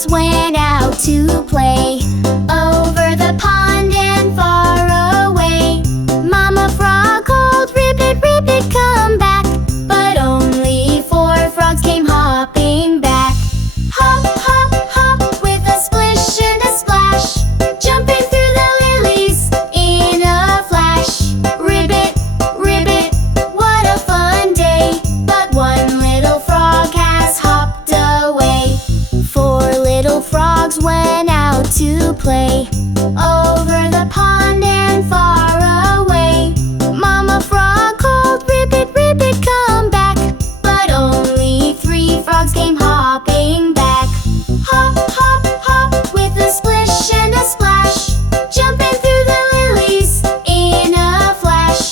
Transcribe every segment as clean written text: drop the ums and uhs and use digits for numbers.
frogs went out to play over the pond and far away. Mama frog called, "Ribbit, ribbit, come back." But only 4 frogs came hopping back. Hop, hop, hop, with a splish and a splash, jumping through the lilies in a flash. Ribbit, ribbit, what a fun day. But one little frog has hopped away. 4 little frogs went out to play over the pond and far away. Mama frog called, "Ribbit, ribbit, come back." But only 3 frogs came hopping back. Hop, hop, hop, with a splish and a splash, jumping through the lilies in a flash.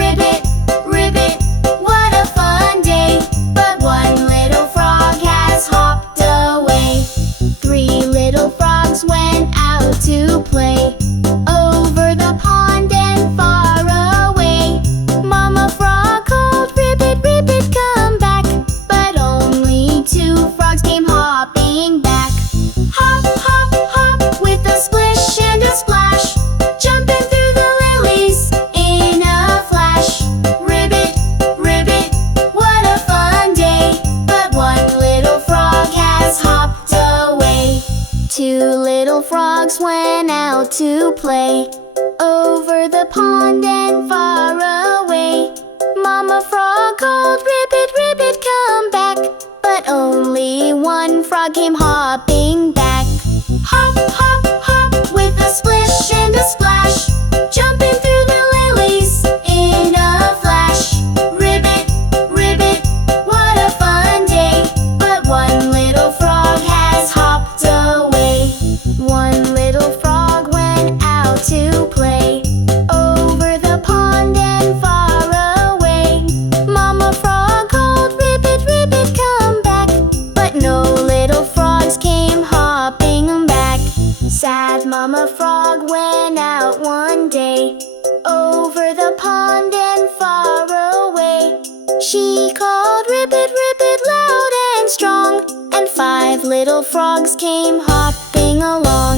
Ribbit, ribbit, what a fun day. But one little frog has hopped away. 3 little frogs went out to play over the pond and far away. Mama frog called, "Ribbit, ribbit, come back." But only 2 frogs came hopping back. Hop, hop, hop, with a splish and a splash, jumping through the lilies in a flash. Ribbit, ribbit, what a fun day. But one little frog has hopped away. 2 little frogs went out to play over the pond and far away. Mama frog called, "Ribbit, ribbit, come back." But only 1 frog came hopping back. Hop, hop, hop, with a splish and a splash, jumping through the lilies in a flash. Ribbit, ribbit, what a fun day. But one little frog has hopped away. 1 little frog went out to play over the pond and far away. Mama frog called, "Ribbit, ribbit, come back." But no little frogs came hopping back. Sad Mama frog went out one day over the pond and far away. She called, "Ribbit, ribbit, loud and strong." And 5 little frogs came hopping along.